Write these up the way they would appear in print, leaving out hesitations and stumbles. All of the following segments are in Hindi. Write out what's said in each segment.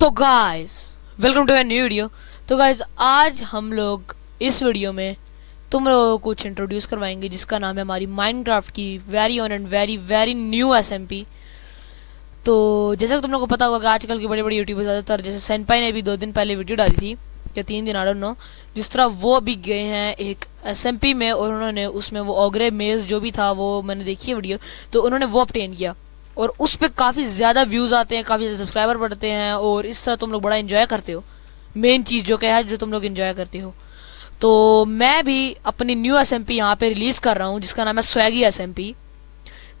तो guys welcome to a new video. तो गाइस आज हम लोग इस वीडियो में तुम लोगों को कुछ इंट्रोड्यूस करवाएंगे जिसका नाम है हमारी माइनक्राफ्ट की very on and very very new SMP. तो जैसा कि तुम लोगों को पता होगा कि आजकल के बड़े बड़े यूट्यूबर ज़्यादातर जैसे सेनपाई ने भी 2 दिन पहले वीडियो डाली थी या 3 दिन, आई डोंट नो, जिस तरह वो अभी गए हैं एक एसएमपी में और उन्होंने उसमें वो ऑग्रे मेज जो भी था वो मैंने देखी है वीडियो, तो उन्होंने वो ऑब्टेन किया और उस पर काफ़ी ज़्यादा व्यूज़ आते हैं, काफ़ी ज़्यादा सब्सक्राइबर बढ़ते हैं और इस तरह तुम लोग बड़ा इन्जॉय करते हो। मेन चीज़ जो क्या है जो तुम लोग इन्जॉय करते हो, तो मैं भी अपनी न्यू एसएमपी यहाँ पे रिलीज़ कर रहा हूँ जिसका नाम है स्वैगी एसएमपी।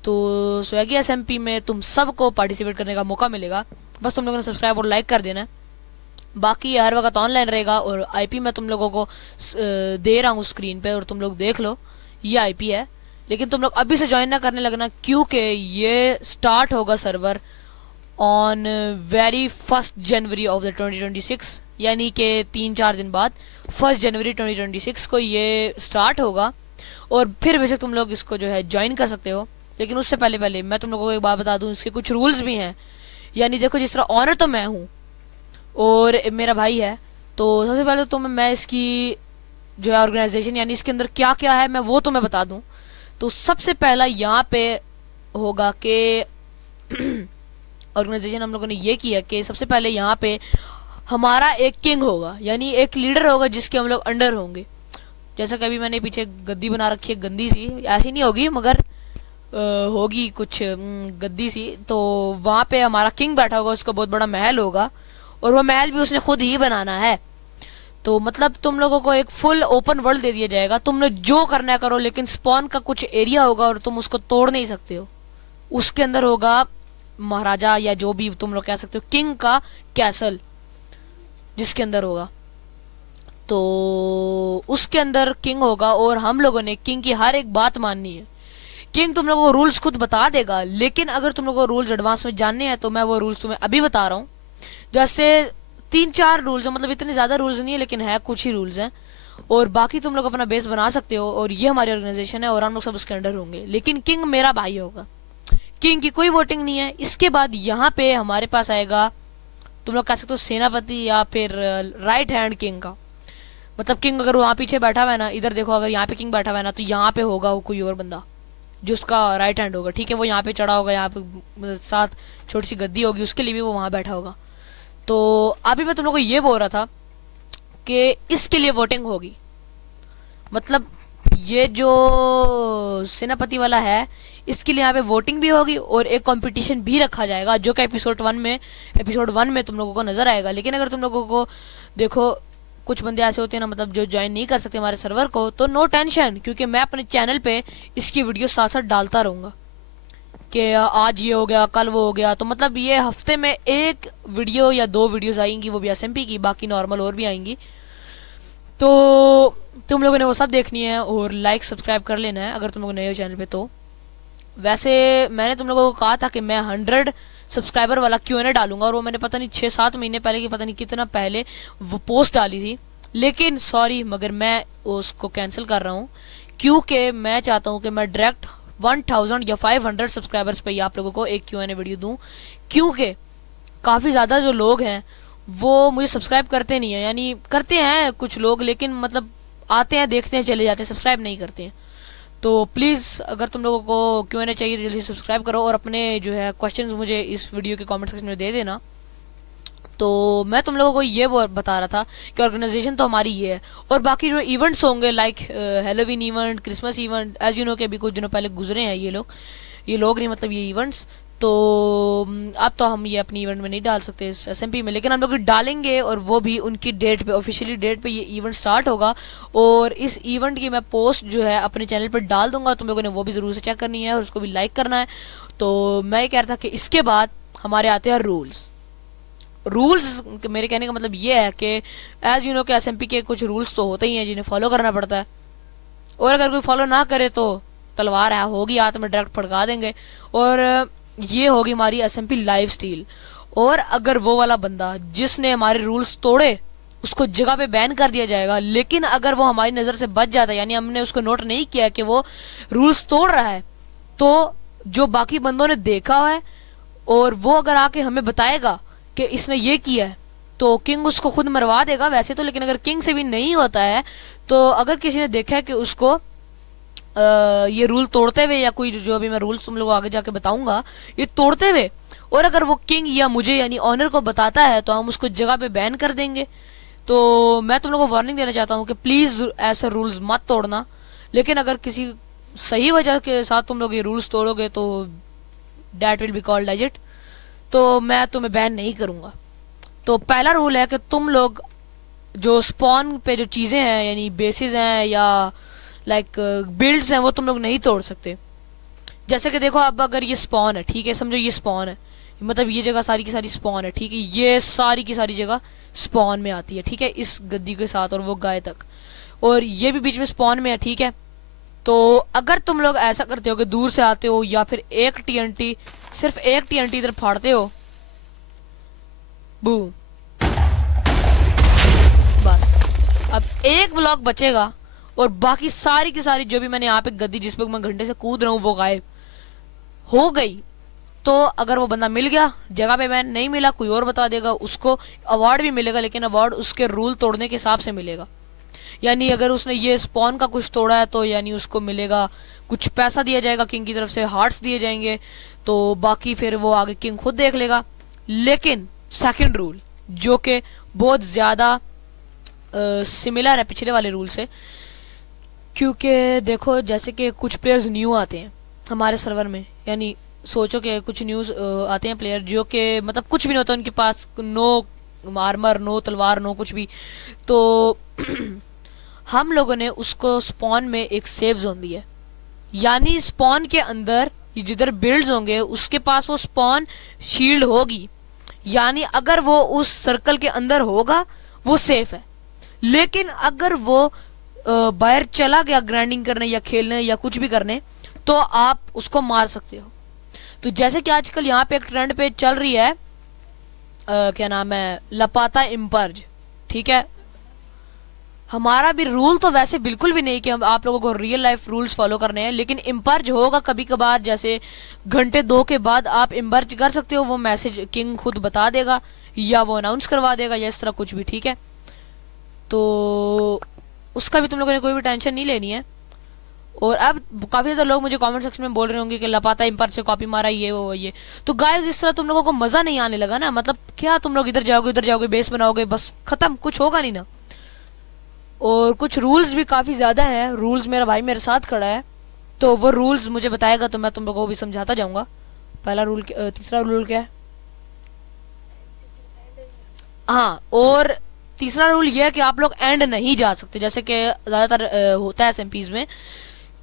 तो स्वैगी एसएमपी में तुम सबको पार्टिसिपेट करने का मौका मिलेगा, बस तुम लोगों ने सब्सक्राइब और लाइक कर देना है। बाकी हर वक्त ऑनलाइन रहेगा और आईपी मैं तुम लोगों को दे रहा हूँ स्क्रीन पे और तुम लोग देख लो, ये आईपी है। लेकिन तुम लोग अभी से ज्वाइन ना करने लगना क्योंकि ये स्टार्ट होगा server on very 1 January of the 2026, यानी कि 3-4 दिन बाद 1 जनवरी 2026 को ये स्टार्ट होगा। और फिर बेशक तुम लोग इसको जो है ज्वाइन कर सकते हो, लेकिन उससे पहले पहले मैं तुम लोगों को एक बात बता दूं, इसके कुछ रूल्स भी हैं। यानी देखो, जिस तरह ऑनर तो मैं हूँ और मेरा भाई है, तो सबसे पहले तो मैं इसकी जो है ऑर्गेनाइजेशन यानी इसके अंदर क्या क्या है मैं वो तुम्हें बता दूं। तो सबसे पहला यहाँ पे होगा कि ऑर्गेनाइजेशन हम लोगों ने ये किया कि सबसे पहले यहाँ पे हमारा एक किंग होगा, यानी एक लीडर होगा जिसके हम लोग अंडर होंगे। जैसा कि अभी मैंने पीछे गद्दी बना रखी है, गंदी सी, ऐसी नहीं होगी मगर होगी कुछ गद्दी सी। तो वहाँ पे हमारा किंग बैठा होगा, उसका बहुत बड़ा महल होगा और वो महल भी उसने खुद ही बनाना है। तो मतलब तुम लोगों को एक फुल ओपन वर्ल्ड दे दिया जाएगा, तुमने जो करना है करो, लेकिन स्पॉन का कुछ एरिया होगा और तुम उसको तोड़ नहीं सकते हो। उसके अंदर होगा महाराजा या जो भी तुम लोग कह सकते हो किंग का कैसल जिसके अंदर होगा, तो उसके अंदर किंग होगा और हम लोगों ने किंग की हर एक बात माननी है। किंग तुम लोगों को रूल्स खुद बता देगा, लेकिन अगर तुम लोगों को रूल्स एडवांस में जानने हैं तो मैं वो रूल्स तुम्हें अभी बता रहा हूँ। जैसे 3-4 रूल्स हैं, मतलब इतने ज़्यादा रूल्स नहीं है लेकिन है कुछ ही रूल्स हैं, और बाकी तुम लोग अपना बेस बना सकते हो। और ये हमारी ऑर्गेनाइजेशन है और हम लोग सब उसके अंडर होंगे, लेकिन किंग मेरा भाई होगा, किंग की कोई वोटिंग नहीं है। इसके बाद यहाँ पे हमारे पास आएगा, तुम लोग कह सकते हो सेनापति या फिर राइट हैंड किंग का। मतलब किंग अगर वहाँ पीछे बैठा हुआ है ना, इधर देखो, अगर यहाँ पे किंग बैठा हुआ है ना तो यहाँ पे होगा वो कोई और बंदा जो उसका राइट हैंड होगा, ठीक है। वो यहाँ पे चढ़ा होगा, यहाँ पे साथ छोटी सी गद्दी होगी, उसके लिए भी वो वहाँ बैठा होगा। तो अभी मैं तुम लोग को ये बोल रहा था कि इसके लिए वोटिंग होगी, मतलब ये जो सेनापति वाला है इसके लिए यहाँ पे वोटिंग भी होगी और एक कंपटीशन भी रखा जाएगा जो कि एपिसोड 1 में तुम लोगों को नजर आएगा। लेकिन अगर तुम लोगों को देखो, कुछ बंदे ऐसे होते हैं ना, मतलब जो ज्वाइन नहीं कर सकते हमारे सर्वर को, तो नो टेंशन, क्योंकि मैं अपने चैनल पे इसकी वीडियो साथ साथ डालता रहूँगा कि आज ये हो गया कल वो हो गया। तो मतलब ये हफ्ते में एक वीडियो या 2 वीडियोस आएंगी, वो भी एसएमपी की, बाकी नॉर्मल और भी आएंगी। तो तुम लोगों ने वो सब देखनी है और लाइक सब्सक्राइब कर लेना है अगर तुम लोग नए हो चैनल पे। तो वैसे मैंने तुम लोगों को कहा था कि मैं 100 सब्सक्राइबर वाला Q&A डालूंगा, और वो मैंने पता नहीं 6-7 महीने पहले की पता नहीं कितना पहले वो पोस्ट डाली थी, लेकिन सॉरी मगर मैं उसको कैंसिल कर रहा हूँ क्योंकि मैं चाहता हूँ कि मैं डायरेक्ट 1000 या 500 सब्सक्राइबर्स पे ही आप लोगों को एक Q&A वीडियो दूँ, क्योंकि काफ़ी ज़्यादा जो लोग हैं वो मुझे सब्सक्राइब करते नहीं है, यानी करते हैं कुछ लोग लेकिन मतलब आते हैं देखते हैं चले जाते हैं, सब्सक्राइब नहीं करते हैं। तो प्लीज़ अगर तुम लोगों को Q&A चाहिए तो जल्दी सब्सक्राइब करो और अपने जो है क्वेश्चंस मुझे इस वीडियो के कमेंट सेक्शन में दे देना। तो मैं तुम लोगों को ये बता रहा था कि ऑर्गेनाइजेशन तो हमारी ये है, और बाकी जो इवेंट्स होंगे like Halloween event, Christmas event, as you know कि अभी कुछ दिनों पहले गुजरे हैं ये लोग नहीं, मतलब ये इवेंट्स। तो अब तो हम ये अपनी इवेंट में नहीं डाल सकते इस एसएमपी में, लेकिन हम लोग डालेंगे और वो भी उनकी डेट पे, ऑफिशियली डेट पे ये इवेंट स्टार्ट होगा। और इस इवेंट की मैं पोस्ट जो है अपने चैनल पर डाल दूंगा, तुम लोगों ने वो भी ज़रूर से चेक करनी है और उसको भी लाइक करना है। तो मैं ये कह रहा था कि इसके बाद हमारे आते हैं रूल्स मेरे कहने का मतलब ये है कि एज यू नो कि एसएमपी के कुछ रूल्स तो होते ही हैं जिन्हें फॉलो करना पड़ता है, और अगर कोई फॉलो ना करे तो तलवार है होगी हाथ में, डायरेक्ट फड़का देंगे। और ये होगी हमारी एसएमपी लाइफ स्टील, और अगर वो वाला बंदा जिसने हमारे रूल्स तोड़े उसको जगह पे बैन कर दिया जाएगा, लेकिन अगर वो हमारी नज़र से बच जाता है, यानी हमने उसको नोट नहीं किया कि वो रूल्स तोड़ रहा है, तो जो बाकी बंदों ने देखा है और वो अगर आके हमें बताएगा कि इसने ये किया है, तो किंग उसको खुद मरवा देगा वैसे तो, लेकिन अगर किंग से भी नहीं होता है तो अगर किसी ने देखा है कि उसको ये रूल तोड़ते हुए, या कोई जो अभी मैं रूल्स तुम लोगों को आगे जाके बताऊंगा ये तोड़ते हुए, और अगर वो किंग या मुझे यानी ऑनर को बताता है तो हम उसको जगह पे बैन कर देंगे। तो मैं तुम लोगों को वार्निंग देना चाहता हूँ कि प्लीज़ ऐसे रूल्स मत तोड़ना। लेकिन अगर किसी सही वजह के साथ तुम लोग ये रूल्स तोड़ोगे तो that will be called as, तो मैं तुम्हें बैन नहीं करूँगा। तो पहला रूल है कि तुम लोग जो स्पॉन पे जो चीज़ें हैं यानी बेसिस हैं या लाइक बिल्ड्स हैं वो तुम लोग नहीं तोड़ सकते। जैसे कि देखो, अब अगर ये स्पॉन है, ठीक है, समझो ये स्पॉन है, मतलब ये जगह सारी की सारी स्पॉन है, ठीक है, ये सारी की सारी जगह स्पॉन में आती है, ठीक है, इस गद्दी के साथ और वो गाय तक, और ये भी बीच में स्पॉन में है, ठीक है। तो अगर तुम लोग ऐसा करते हो कि दूर से आते हो या फिर एक टीएनटी, सिर्फ एक टीएनटी इधर फाड़ते हो, बूम, बस अब एक ब्लॉक बचेगा और बाकी सारी की सारी जो भी मैंने यहाँ पे गद्दी जिस पे मैं घंटे से कूद रहा हूँ वो गायब हो गई। तो अगर वो बंदा मिल गया जगह पे, मैं नहीं मिला कोई और बता देगा, उसको अवार्ड भी मिलेगा, लेकिन अवार्ड उसके रूल तोड़ने के हिसाब से मिलेगा। यानी अगर उसने ये स्पॉन का कुछ तोड़ा है तो यानी उसको मिलेगा कुछ पैसा दिया जाएगा किंग की तरफ से, हार्ट्स दिए जाएंगे, तो बाकी फिर वो आगे किंग खुद देख लेगा। लेकिन सेकंड रूल जो कि बहुत ज़्यादा सिमिलर है पिछले वाले रूल से, क्योंकि देखो जैसे कि कुछ प्लेयर्स न्यू आते हैं हमारे सर्वर में, यानी सोचो कि कुछ न्यूज़ आते हैं प्लेयर जो कि मतलब कुछ भी नहीं होता उनके पास, नो आर्मर, नो तलवार, नो कुछ भी, तो हम लोगों ने उसको स्पॉन में एक सेफ जोन दी है, यानी स्पॉन के अंदर जिधर बिल्ड्स होंगे उसके पास वो स्पॉन शील्ड होगी, यानी अगर वो उस सर्कल के अंदर होगा वो सेफ है। लेकिन अगर वो बाहर चला गया ग्राइंडिंग करने या खेलने या कुछ भी करने, तो आप उसको मार सकते हो। तो जैसे कि आजकल यहाँ पे एक ट्रेंड पे चल रही है, क्या नाम है, लपाता इम्पर्ज, ठीक है। हमारा भी रूल तो वैसे बिल्कुल भी नहीं कि हम आप लोगों को रियल लाइफ रूल्स फॉलो करने हैं, लेकिन इम्पर्ज होगा कभी कभार, जैसे घंटे 2 के बाद आप इम्पर्ज कर सकते हो, वो मैसेज किंग खुद बता देगा या वो अनाउंस करवा देगा या इस तरह कुछ भी, ठीक है। तो उसका भी तुम लोगों ने कोई भी टेंशन नहीं लेनी है। और अब काफ़ी ज़्यादा लोग मुझे कमेंट सेक्शन में बोल रहे होंगे कि लपाता इम्पर्ज से कॉपी मारा, ये वो ये, तो गाइस इस तरह तुम लोगों को मज़ा नहीं आने लगा ना, मतलब क्या तुम लोग इधर जाओगे बेस बनाओगे, बस ख़त्म, कुछ होगा नहीं ना। और कुछ रूल्स भी काफ़ी ज़्यादा हैं, रूल्स मेरा भाई मेरे साथ खड़ा है तो वो रूल्स मुझे बताएगा तो मैं तुम लोगों को भी समझाता जाऊंगा। पहला रूल, तीसरा रूल क्या है? हाँ, और तीसरा रूल यह है कि आप लोग एंड नहीं जा सकते, जैसे कि ज़्यादातर होता है एसएमपीज में,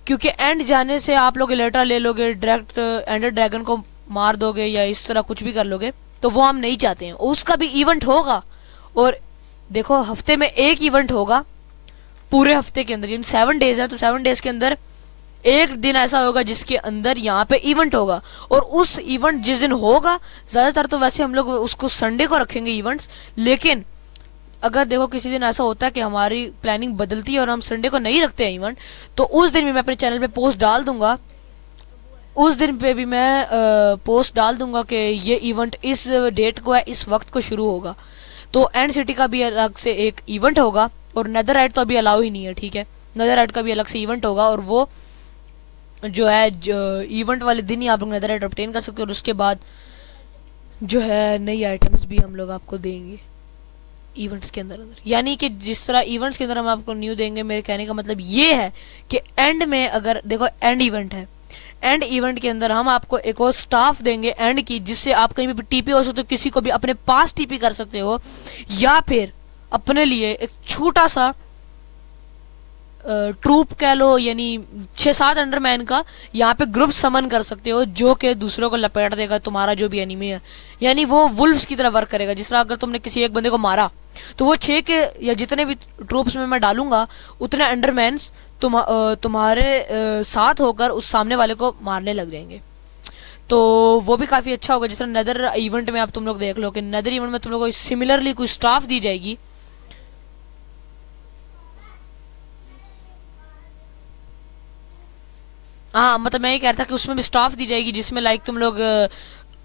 क्योंकि एंड जाने से आप लोग इलेक्ट्रा ले लोगे, डायरेक्ट एंडर ड्रैगन को मार दोगे या इस तरह कुछ भी कर लोगे, तो वो हम नहीं चाहते हैं। उसका भी इवेंट होगा, और देखो हफ्ते में एक इवेंट होगा पूरे हफ्ते के अंदर, यानी 7 डेज है तो 7 डेज के अंदर एक दिन ऐसा होगा जिसके अंदर यहाँ पे इवेंट होगा। और उस इवेंट जिस दिन होगा, ज़्यादातर तो वैसे हम लोग उसको संडे को रखेंगे इवेंट्स, लेकिन अगर देखो किसी दिन ऐसा होता है कि हमारी प्लानिंग बदलती है और हम संडे को नहीं रखते हैं इवेंट, तो उस दिन भी मैं अपने चैनल पे पोस्ट डाल दूंगा, उस दिन पे भी मैं पोस्ट डाल दूंगा कि ये इवेंट इस डेट को है, इस वक्त को शुरू होगा। तो एंड सिटी का भी अलग से एक इवेंट होगा, और नेदरराइट तो अभी अलाउ ही नहीं है, ठीक है, नेदरराइट का भी अलग से इवेंट होगा, और वो जो है जो इवेंट वाले दिन ही आप लोग नेदरराइट ऑब्टेन कर सकते हो, और उसके बाद जो है नई आइटम्स भी हम लोग आपको देंगे इवेंट्स के अंदर यानी कि जिस तरह इवेंट्स के अंदर हम आपको न्यू देंगे, मेरे कहने का मतलब ये है कि एंड में अगर देखो एंड इवेंट है, एंड इवेंट के अंदर हम आपको एक और स्टाफ देंगे एंड की, जिससे आप कहीं भी टीपी हो सकते हो, किसी को भी अपने पास टीपी कर सकते हो, या फिर अपने लिए एक छोटा सा ट्रूप कह लो, यानी 6-7 अंडरमैन का यहाँ पे ग्रुप समन कर सकते हो, जो कि दूसरों को लपेट देगा तुम्हारा जो भी एनिमी है, यानी वो वुल्फ्स की तरह वर्क करेगा। जिस तरह अगर तुमने किसी एक बंदे को मारा तो वो 6 के या जितने भी ट्रूप्स में मैं डालूंगा उतने अंडरमैन्स तुम्हारे साथ होकर उस सामने वाले को मारने लग जाएंगे। तो वो भी काफ़ी अच्छा होगा। जिस तरह नदर इवेंट में आप तुम लोग देख लो कि नदर इवेंट में तुम लोग को सिमिलरली कोई स्टाफ दी जाएगी, हाँ मतलब मैं ये कह रहा था कि उसमें भी स्टाफ दी जाएगी जिसमें लाइक तुम लोग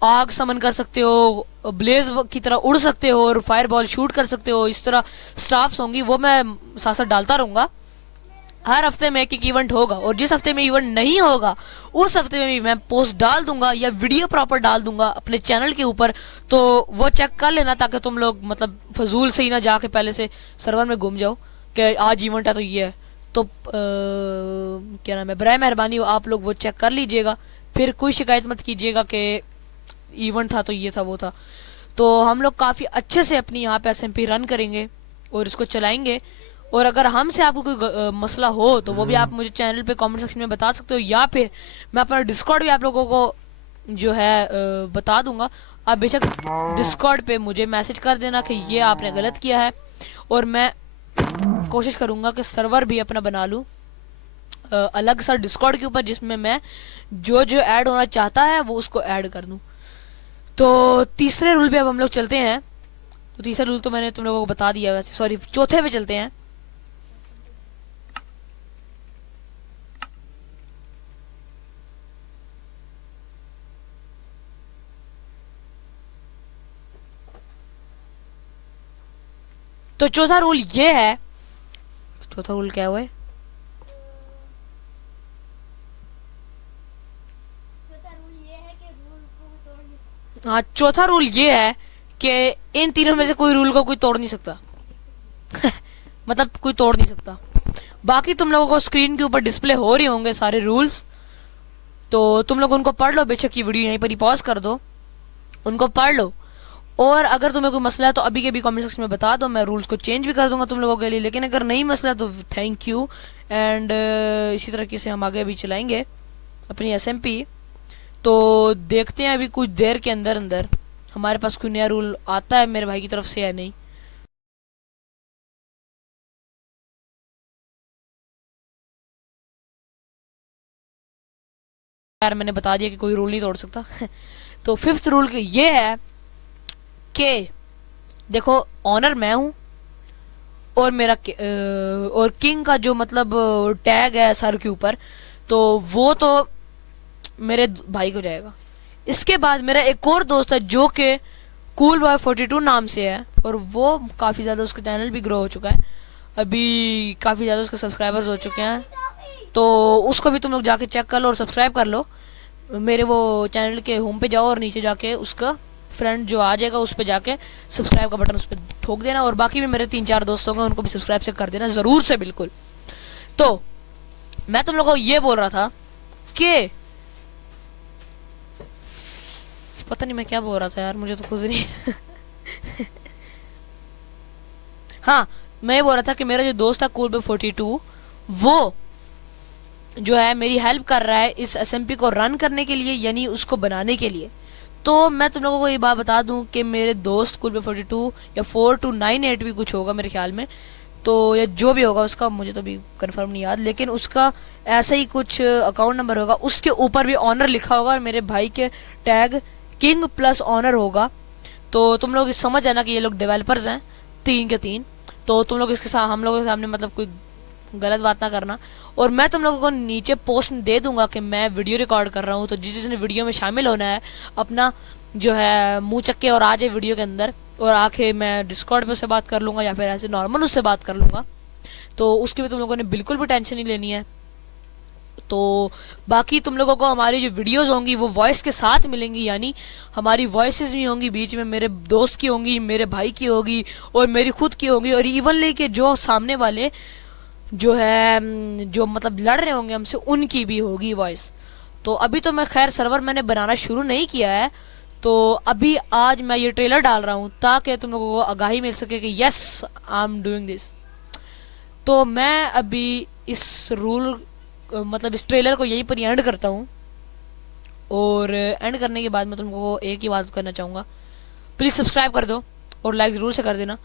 आग समन कर सकते हो, ब्लेज की तरह उड़ सकते हो और फायर बॉल शूट कर सकते हो। इस तरह स्टाफ्स होंगी, वो मैं साथ साथ डालता रहूँगा। हर हफ्ते में एक एक इवेंट होगा, और जिस हफ्ते में इवेंट नहीं होगा उस हफ्ते में भी मैं पोस्ट डाल दूंगा या वीडियो प्रॉपर डाल दूंगा अपने चैनल के ऊपर। तो वो चेक कर लेना, ताकि तुम लोग मतलब फजूल से ही ना जाके पहले से सर्वर में घूम जाओ कि आज इवेंट है तो ये है। तो क्या नाम है, बराए मेहरबानी आप लोग वो चेक कर लीजिएगा, फिर कोई शिकायत मत कीजिएगा कि इवेंट था तो ये था वो था। तो हम लोग काफ़ी अच्छे से अपनी यहाँ पे एसएमपी रन करेंगे और इसको चलाएंगे। और अगर हमसे आपको कोई मसला हो तो वो भी आप मुझे चैनल पे कमेंट सेक्शन में बता सकते हो, या फिर मैं अपना डिस्कॉर्ड भी आप लोगों को जो है बता दूंगा। आप बेशक डिस्कॉर्ड पे मुझे मैसेज कर देना कि ये आपने गलत किया है, और मैं कोशिश करूँगा कि सर्वर भी अपना बना लूँ अलग सा डिस्कॉर्ड के ऊपर, जिसमें मैं जो जो ऐड होना चाहता है वो उसको ऐड कर दूँ। तो तीसरे रूल पे अब हम लोग चलते हैं। तो तीसरा रूल तो मैंने तुम लोगों को बता दिया वैसे, सॉरी चौथे पे चलते हैं। तो चौथा रूल ये है, चौथा रूल क्या हुआ है? हाँ, चौथा रूल ये है कि इन तीनों में से कोई रूल को कोई तोड़ नहीं सकता। मतलब कोई तोड़ नहीं सकता। बाकी तुम लोगों को स्क्रीन के ऊपर डिस्प्ले हो रहे होंगे सारे रूल्स, तो तुम लोग उनको पढ़ लो। बेशक ये वीडियो यहीं पर ही पॉज कर दो, उनको पढ़ लो। और अगर तुम्हें कोई मसला है तो अभी के भी कमेंट सेक्शन में बता दो, मैं रूल्स को चेंज भी कर दूंगा तुम लोगों के लिए। लेकिन अगर नहीं मसला तो थैंक यू। एंड इसी तरीके से हम आगे भी चलाएंगे अपनी एसएमपी। तो देखते हैं अभी कुछ देर के अंदर अंदर हमारे पास कोई नया रूल आता है मेरे भाई की तरफ से या नहीं। यार मैंने बता दिया कि कोई रूल नहीं तोड़ सकता। तो फिफ्थ रूल ये है कि देखो, ऑनर मैं हूँ और मेरा और किंग का जो मतलब टैग है सर के ऊपर, तो वो तो मेरे भाई को जाएगा। इसके बाद मेरा एक और दोस्त है जो कि कूल बॉय 42 नाम से है, और वो काफ़ी ज़्यादा उसका चैनल भी ग्रो हो चुका है, अभी काफ़ी ज़्यादा उसके सब्सक्राइबर्स हो चुके हैं। तो उसको भी तुम लोग जाके चेक कर लो और सब्सक्राइब कर लो। मेरे वो चैनल के होम पे जाओ और नीचे जाके उसका फ्रेंड जो आ जाएगा उस पर जाके सब्सक्राइब का बटन उस पर ठोक देना। और बाकी भी मेरे 3-4 दोस्त होंगे, उनको भी सब्सक्राइब से कर देना ज़रूर से, बिल्कुल। तो मैं तुम लोगों को ये बोल रहा था कि पता नहीं मैं क्या बोल रहा था यार, मुझे तो खुद नहीं। हाँ, मैं ये बोल रहा था कि मेरा जो दोस्त था कूल बॉय 42, वो जो है मेरी हेल्प कर रहा है इस एसएमपी को रन करने के लिए, यानी उसको बनाने के लिए। तो मैं तुम लोगों को ये बात बता दूं कि मेरे दोस्त कूल बॉय 42 या 4298 भी कुछ होगा मेरे ख्याल में, तो या जो भी होगा उसका मुझे तो भी कंफर्म नहीं याद, लेकिन उसका ऐसा ही कुछ अकाउंट नंबर होगा, उसके ऊपर भी ऑनर लिखा होगा और मेरे भाई के टैग किंग प्लस ऑनर होगा। तो तुम लोग समझ जाना कि ये लोग डेवलपर्स हैं, 3 के 3। तो तुम लोग इसके साथ हम लोगों के सामने मतलब कोई गलत बात ना करना। और मैं तुम लोगों को नीचे पोस्ट दे दूंगा कि मैं वीडियो रिकॉर्ड कर रहा हूँ, तो जिसने वीडियो में शामिल होना है अपना जो है मुंह चक्के और आ जाए वीडियो के अंदर, और आके मैं डिस्कॉर्ड पे उससे बात कर लूँगा या फिर ऐसे नॉर्मल उससे बात कर लूँगा। तो उसकी भी तुम लोगों ने बिल्कुल भी टेंशन नहीं लेनी है। तो बाकी तुम लोगों को हमारी जो वीडियोस होंगी वो वॉइस के साथ मिलेंगी, यानी हमारी वॉइसेस भी होंगी बीच में, मेरे दोस्त की होंगी, मेरे भाई की होगी और मेरी खुद की होगी, और इवनली के जो सामने वाले जो है जो मतलब लड़ रहे होंगे हमसे उनकी भी होगी वॉइस। तो अभी तो मैं खैर सर्वर मैंने बनाना शुरू नहीं किया है, तो अभी आज मैं ये ट्रेलर डाल रहा हूँ ताकि तुम लोगों को आगाही मिल सके कि yes I am doing this. तो मैं अभी इस रूल मतलब इस ट्रेलर को यहीं पर एंड करता हूँ, और एंड करने के बाद मैं तुमको एक ही बात करना चाहूँगा, प्लीज़ सब्सक्राइब कर दो और लाइक ज़रूर से कर देना।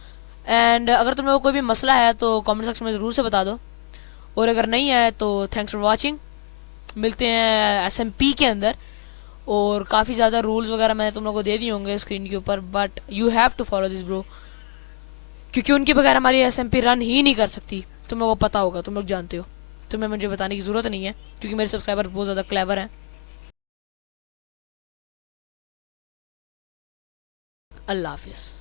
एंड अगर तुम लोगों को कोई भी मसला है तो कमेंट सेक्शन में ज़रूर से बता दो, और अगर नहीं है तो थैंक्स फॉर वाचिंग। मिलते हैं एसएमपी के अंदर, और काफ़ी ज़्यादा रूल्स वगैरह मैंने तुम लोगों को दे दिए होंगे स्क्रीन के ऊपर, but you have to follow this bro, क्योंकि उनके बगैर हमारी एसएमपी रन ही नहीं कर सकती। तुम लोगों को पता होगा, तुम लोग जानते हो, तुम्हें मुझे बताने की ज़रूरत नहीं है, क्योंकि मेरे सब्सक्राइबर बहुत ज़्यादा क्लेवर हैं। अल्लाह हाफिज़।